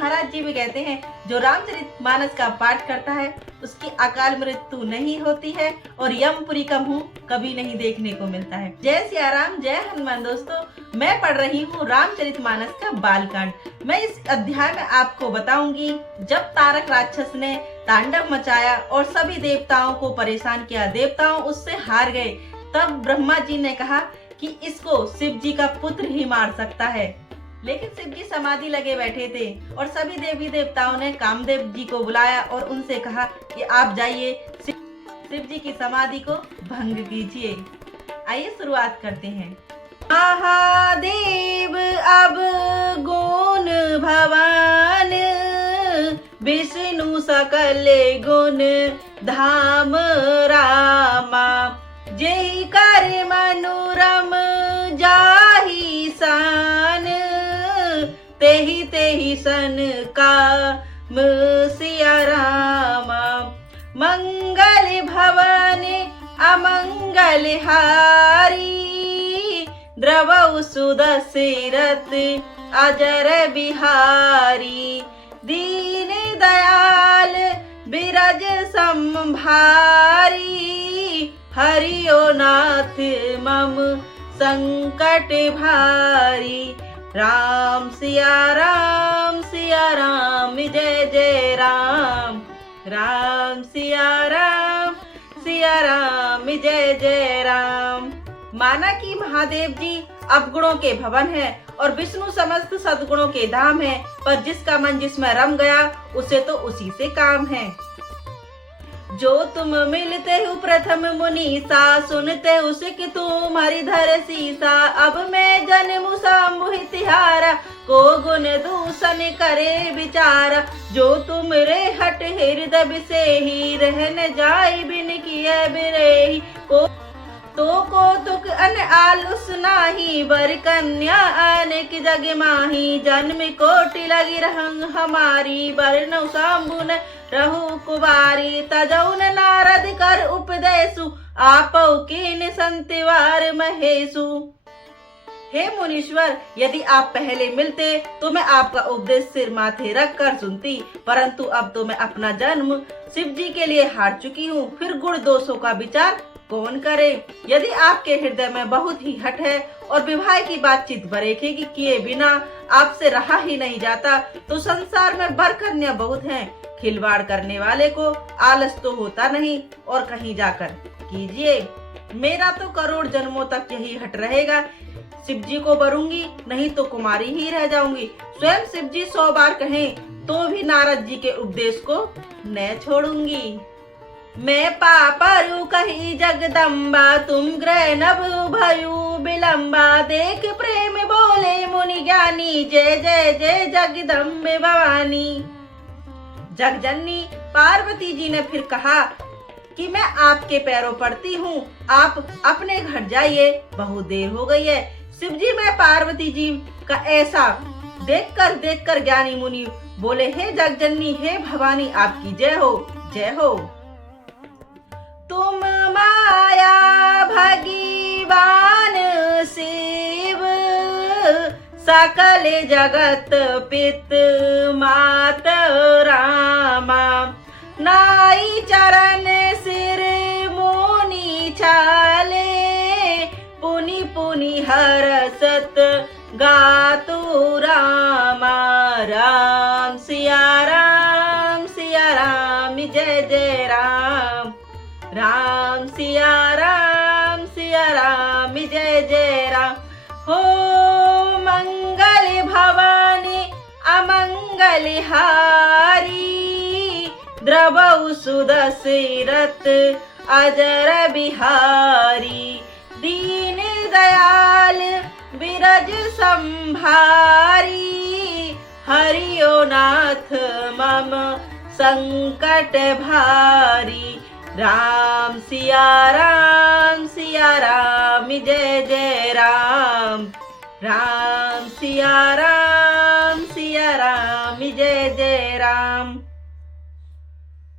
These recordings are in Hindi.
महाराज जी भी कहते हैं जो रामचरितमानस का पाठ करता है उसकी अकाल मृत्यु नहीं होती है और यमपुरी का मुंह कभी नहीं देखने को मिलता है। जय सिया राम, जय हनुमान। दोस्तों, मैं पढ़ रही हूँ रामचरितमानस का बालकांड। मैं इस अध्याय में आपको बताऊंगी जब तारक राक्षस ने तांडव मचाया और सभी देवताओं को परेशान किया, देवताओं उससे हार गए, तब ब्रह्मा जी ने कहा कि इसको शिव जी का पुत्र ही मार सकता है। लेकिन शिव जी समाधि लगे बैठे थे और सभी देवी देवताओं ने कामदेव जी को बुलाया और उनसे कहा कि आप जाइए शिव जी की समाधि को भंग कीजिए। आइए शुरुआत करते हैं। महादेव अब गुण भवान, विष्णु सकल गुण धाम रामा, जय कर मनोरम जाहि सान, तेहि तेहि सन काम सिया रामा, मंगल भवन अमंगल हारी, द्रवौ सुदशरथ अजर बिहारी, दीन दयाल बिरज संभारी, हरिओ नाथ मम संकट भारी, राम सिया राम जय जय राम, राम सिया राम जय जय राम। माना कि महादेव जी अवगुणों के भवन है और विष्णु समस्त सद्गुणों के धाम है, पर जिसका मन जिसमें रम गया उसे तो उसी से काम है। जो तुम मिलते हो प्रथम मुनीसा, सुनते उसे कि तुम्हारी धर सीसा, अब मैं जन्म शंभु तिहारा, को गुण दूषण करे विचारा, जो तुम रे हट हृदय से ही, रहन जाय बिन किए बिरेही, को तुक अन आलुस नाही, बर कन्या अनेक जग माही, जन्म कोटि लगी रहंग हमारी, बरनौ शंभु न रहु कुवारी, तजौन नारद कर उपदेशु, आपौ कीन संतिवार महेशु। हे मुनीश्वर, यदि आप पहले मिलते तो मैं आपका उपदेश सिर माथे रख कर सुनती, परंतु अब तो मैं अपना जन्म शिव जी के लिए हार चुकी हूँ, फिर गुण दोषों का विचार कौन करे। यदि आपके हृदय में बहुत ही हट है और विवाह की बातचीत बरेखे की किए बिना आपसे रहा ही नहीं जाता, तो संसार में बर कन्या बहुत हैं, खिलवाड़ करने वाले को आलस तो होता नहीं, और कहीं जाकर कीजिए। मेरा तो करोड़ जन्मों तक यही हट रहेगा, शिव जी को बरूंगी नहीं तो कुमारी ही रह जाऊंगी। स्वयं शिव जी 100 बार कहें तो भी नारद जी के उपदेश को न छोड़ूंगी। मैं पापरु कही जगदम्बा, तुम ग्रह नभ भयु विलम्बा, देख प्रेम बोले मुनि ज्ञानी, जय जय जय जगदम्बे भवानी। जगजननी पार्वती जी ने फिर कहा कि मैं आपके पैरों पड़ती हूँ, आप अपने घर जाइए, बहुत देर हो गई है। शिव जी में पार्वती जी का ऐसा देखकर ज्ञानी मुनि बोले, हे जगजननी, हे भवानी, आपकी जय हो, जय हो। तुम माया भगवान शिव, सकल जगत पित मात रामा, नाई चरण सिर मुनि छाले, पुनि पुनि हरसत गातु रामा, राम सिया राम जय जय राम, राम सिया राम जय जय राम। हो मंगल भवानी अमंगल हारी, द्रवौ सुदशरथ अजर बिहारी, दीन दयाल बिरज संभारी, हरिओ नाथ मम संकट भारी, राम सिया राम जय जय राम, राम सिया राम जय जय राम।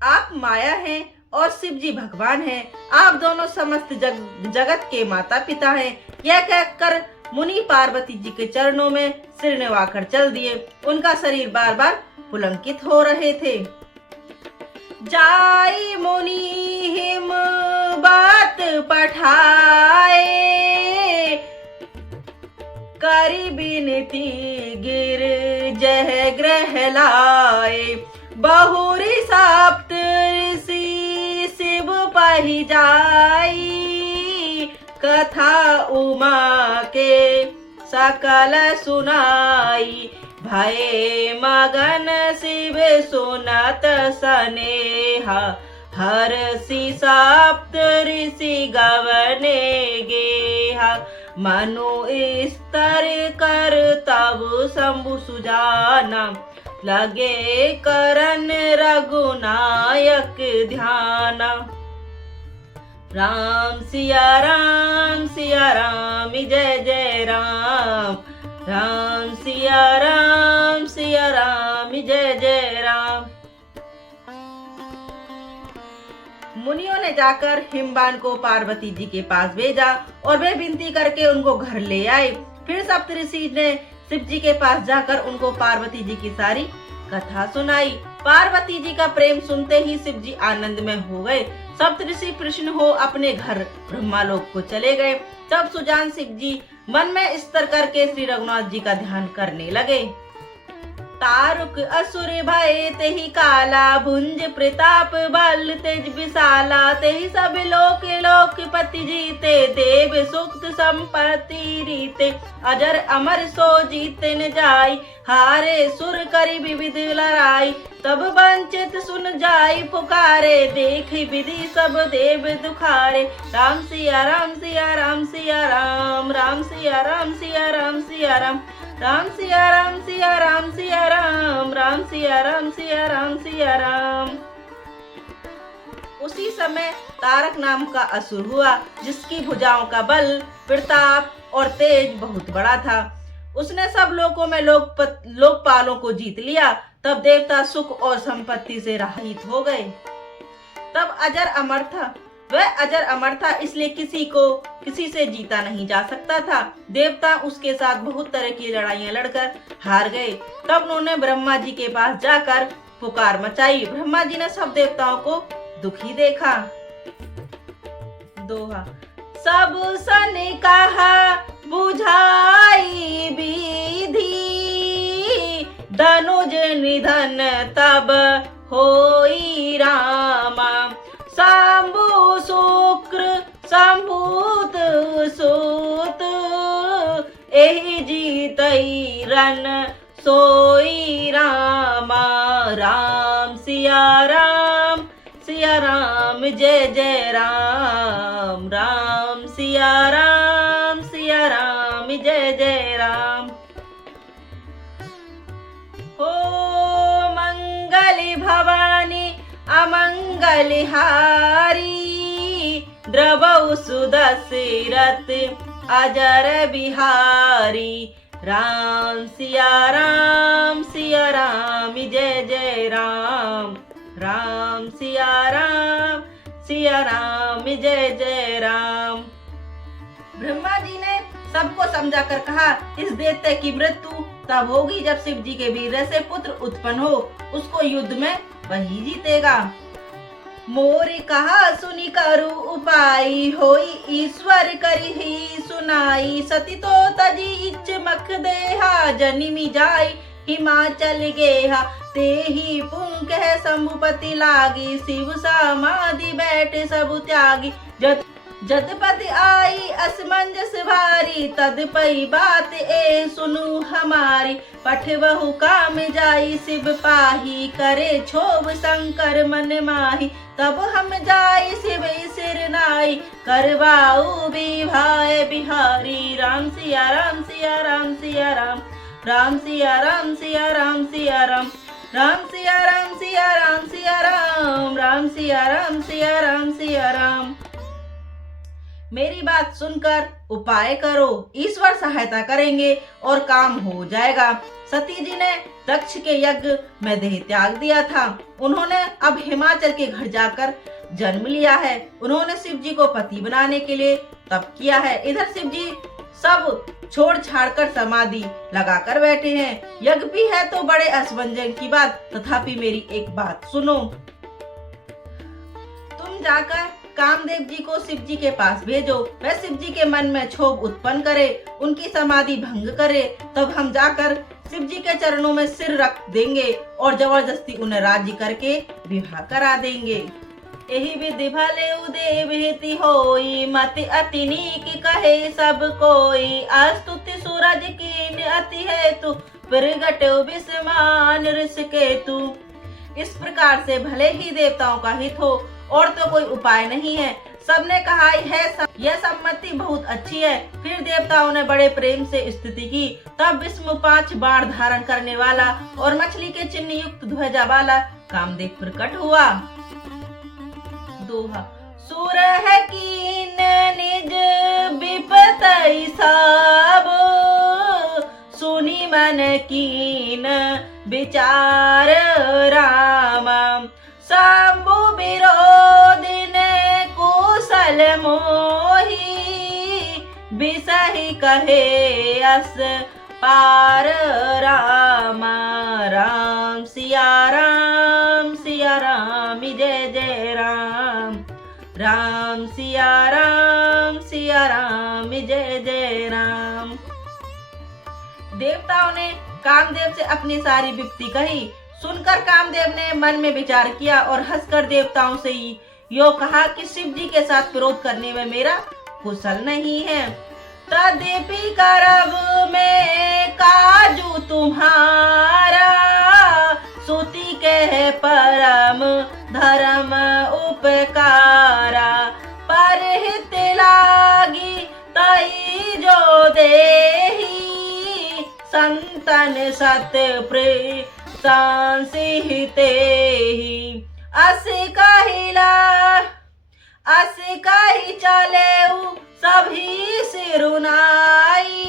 आप माया हैं और शिव जी भगवान हैं, आप दोनों समस्त जगत के माता पिता हैं। यह कहकर मुनि पार्वती जी के चरणों में सिर नवाकर चल दिए। उनका शरीर बार बार पुलंकित हो रहे थे। जाई मुनि हिम बात पठाए, करी बिनती गिर जह ग्रह लाए। बहुरी सप्त ऋषि शिव पहि जाई, कथा उमा के सकल सुनाई। भये मगन शिव सुनत सनेहा, हर्षि सप्त ऋषि गवने गेहा। मनु स्तर कर तब शंभु सुजाना, लगे करन रघुनायक ध्याना। राम सिया राम जय जय राम। राम सिया राम जय जय राम। मुनियों ने जाकर हिमवान को पार्वती जी के पास भेजा और वे विनती करके उनको घर ले आए। फिर सप्तऋषि ने शिव जी के पास जाकर उनको पार्वती जी की सारी कथा सुनाई। पार्वती जी का प्रेम सुनते ही शिव जी आनंद में हो गए। सप्तऋषि प्रसन्न हो अपने घर ब्रह्मालोक को चले गए। तब सुजान शिव जी मन में स्थिर करके श्री रघुनाथ जी का ध्यान करने लगे। तारुक असुर भय तेहि काला, भुंज प्रताप बल तेज विशाला। तेहि सब लोक लोकपति जीते, देव सुक्त संपत्ति रीते। अजर अमर सो जीते न जाई, हारे सुर करी विविध लड़ाई। तब वंचित सुन जाई पुकारे, देख विधि सब देव दुखारे। राम सिया राम सिया राम सिया राम, राम सिया राम सिया राम सिया राम। राम सिया राम सिया राम सिया राम, राम सिया राम सिया राम सिया राम। उसी समय तारक नाम का असुर हुआ, जिसकी भुजाओं का बल, प्रताप और तेज बहुत बड़ा था। उसने सब लोकों में लोकपालों को जीत लिया। तब देवता सुख और संपत्ति से रहित हो गए। तब अजर अमर था। वह अजर अमर था, इसलिए किसी से जीता नहीं जा सकता था। देवता उसके साथ बहुत तरह की लड़ाइयां लड़कर हार गए। तब उन्होंने ब्रह्मा जी के पास जाकर पुकार मचाई। ब्रह्मा जी ने सब देवताओं को दुखी देखा। दोहा। सब सन कहा बुझाई विधि, धनुज निधन तब होई रामा। शंभु शुक्र संभूत सुत, एहि जीतई रन सोई रामा। राम सिया राम जय जय राम। राम सिया राम जय जय राम। हो मंगल भवानी अमंगल हारी, द्रवौ सुदशरथ अजर बिहारी। राम सिया राम जय जय राम। राम सिया राम जय जय राम। ब्रह्मा जी ने सबको समझाकर कहा, इस दैत्य की मृत्यु तब होगी जब शिव जी के वीर्य से पुत्र उत्पन्न हो। उसको युद्ध में वही जीतेगा। मोरी कहा सुनी करू उपाय, होई ईश्वर करी ही सुनाई। सती तो तजी इच मख देहा, जनिमी जाई हिमाचल गेहा। तेहि पुंख है शंभुपति लागी, शिव समाधि बैठे सब त्यागी। जतपति आई असमंजस भारी, तदपई बात ए सुनु हमारी। पठबहु काम जाई शिव पाही, करे क्षोभ शंकर मन माही। तब हम जाई शिव सिर नाई, करवाऊ विभाय बिहारी। राम सिया राम राम सिया राम। राम सिया राम राम सिया राम। राम सिया राम सिया राम। राम सिया राम सिया राम। मेरी बात सुनकर उपाय करो, ईश्वर सहायता करेंगे और काम हो जाएगा। सती जी ने दक्ष के यज्ञ में देह त्याग दिया था। उन्होंने अब हिमाचल के घर जाकर जन्म लिया है। उन्होंने शिव जी को पति बनाने के लिए तप किया है। इधर शिव जी सब छोड़ छाड़ कर समाधि लगाकर बैठे हैं। यज्ञ भी है तो बड़े असमंजस की बात, तथापि मेरी एक बात सुनो। तुम जाकर कामदेव जी को शिव जी के पास भेजो, वह शिव जी के मन में क्षोभ उत्पन्न करे, उनकी समाधि भंग करे, तब हम जाकर शिव जी के चरणों में सिर रख देंगे और जबरदस्ती उन्हें राजी करके विवाह करा देंगे। यही विधि भले उदेविति होई, मति अति नीक कहे सब कोई। अस्तुति सूरज की अति हेतु, प्रगट विस्मान ऋष केतु। इस प्रकार से भले ही देवताओं का हित हो और तो कोई उपाय नहीं है। सबने कहा है यह सम्मति बहुत अच्छी है। फिर देवताओं ने बड़े प्रेम से स्तुति की। तब विष्णु 5 बाण धारण करने वाला और मछली के चिन्ह युक्त ध्वजा वाला कामदेव प्रकट हुआ। दोहा। सुर है कीन निज विपतई सब, सुनी मन कीन विचार राम। शंभु विरोधिन कुशल मोही, बिसहि कहे अस पार राम। राम सिया राम, सिया राम जय जय राम। राम सिया राम, सिया राम जय जय राम। देवताओं ने कामदेव से अपनी सारी विपत्ति कही। सुनकर कामदेव ने मन में विचार किया और हंसकर देवताओं से यो कहा कि शिव जी के साथ विरोध करने में मेरा कुशल नहीं है। तद्यपि करब में काजू तुम्हारा, सुति के परम धर्म उपकारा। परहित लागी तई जो देही, संतन सत प्रे सांसिते ही। अस कही चले सभी सिरुनाई,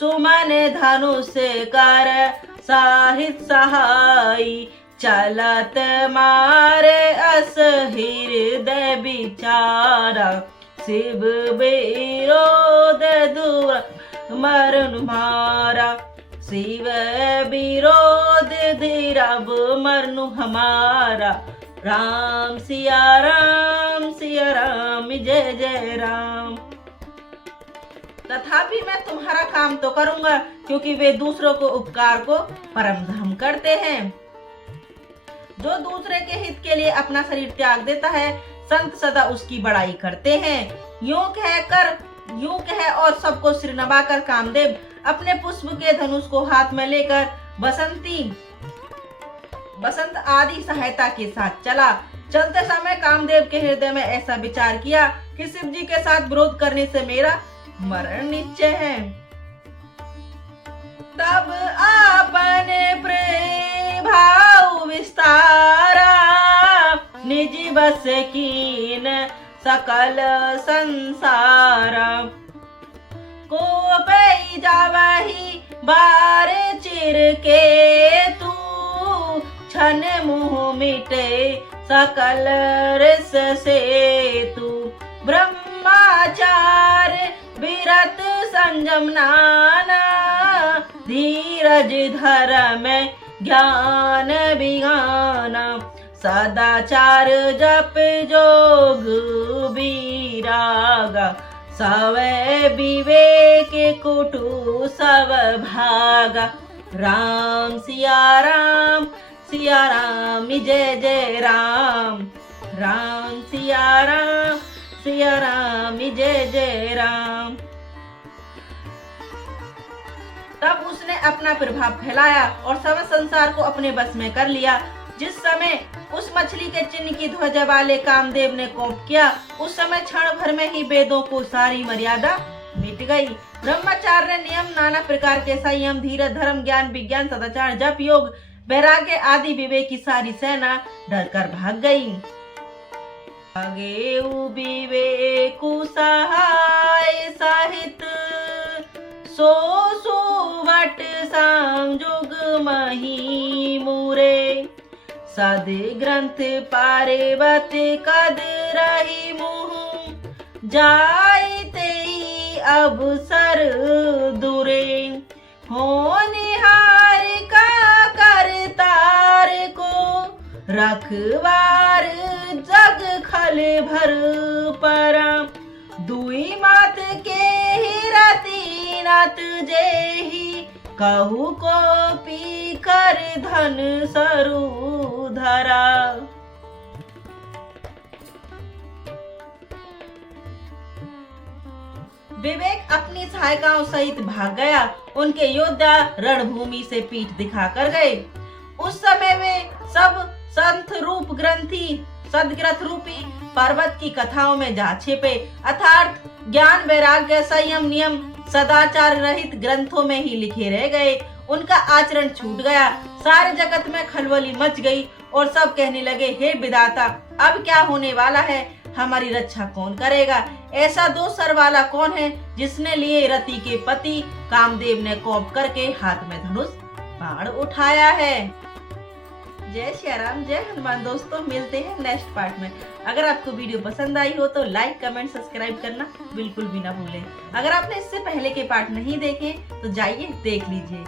सुमन धनुष कर साहित सहाई। चलत मार अस हृदय विचारा, शिव विरोध दूर मरण मारा। शिव विरोध धीरब मरनु हमारा। राम सिया राम, सिया राम जय जय राम। तथापि मैं तुम्हारा काम तो करूंगा, क्योंकि वे दूसरों को उपकार को परम धर्म करते हैं। जो दूसरे के हित के लिए अपना शरीर त्याग देता है, संत सदा उसकी बड़ाई करते हैं। यूं कह और सबको सिर नवाकर कामदेव अपने पुष्प के धनुष को हाथ में लेकर बसंत आदि सहायता के साथ चला। चलते समय कामदेव के हृदय में ऐसा विचार किया कि शिव जी के साथ विरोध करने से मेरा मरण निश्चय है। तब आपने प्रेम भाव विस्तारा, निज बस कीन सकल संसारा। को पै जावही बार चिर के तू, छन मुँह मिटे सकल रस से तू। ब्रह्माचार विरत संयम नाना, धीरज धर्म ज्ञान विज्ञाना। सदाचार जप जोग विरागा, सवै विवेक कुटु सब भागा। राम सिया राम, सिया राम जय जय राम। राम सिया राम, सिया राम जय जय राम। तब उसने अपना प्रभाव फैलाया और सब संसार को अपने बस में कर लिया। जिस समय उस मछली के चिन्ह की ध्वजा वाले कामदेव ने कोप किया, उस समय क्षण भर में ही वेदों को सारी मर्यादा मिट गई। ब्रह्मचार्य नियम, नाना प्रकार के संयम, धीरज, धर्म, ज्ञान, विज्ञान, सदाचार, जप, योग, वैराग्य आदि विवेक की सारी सेना डरकर भाग गई। आगे विवेकु सहाय सहित, सो सुवट संजुग मही मुरे। सद ग्रंथ पार्वत कद रही मुँह, जायते अवसर दूरे। होनहार का करतार को रखवार जग खल भर परा। दुई मात के ही रति नत जेहि कहू को पी कर धन सरु धरा। विवेक अपनी सहायिकाओं सहित भाग गया। उनके योद्धा रणभूमि से पीठ दिखाकर गए। उस समय वे सब संत रूप ग्रंथी सदग्रंथ रूपी पर्वत की कथाओं में जा छिपे, अर्थात ज्ञान वैराग्य संयम नियम सदाचार रहित ग्रंथों में ही लिखे रह गए। उनका आचरण छूट गया। सारे जगत में खलबली मच गई और सब कहने लगे, हे विधाता, अब क्या होने वाला है? हमारी रक्षा कौन करेगा? ऐसा दो सर वाला कौन है जिसने लिए रति के पति कामदेव ने कोप करके हाथ में धनुष बाण उठाया है। जय श्री राम, जय हनुमान। दोस्तों, मिलते हैं नेक्स्ट पार्ट में। अगर आपको वीडियो पसंद आई हो तो लाइक कमेंट सब्सक्राइब करना बिल्कुल भी ना भूलें। अगर आपने इससे पहले के पार्ट नहीं देखे तो जाइए देख लीजिए।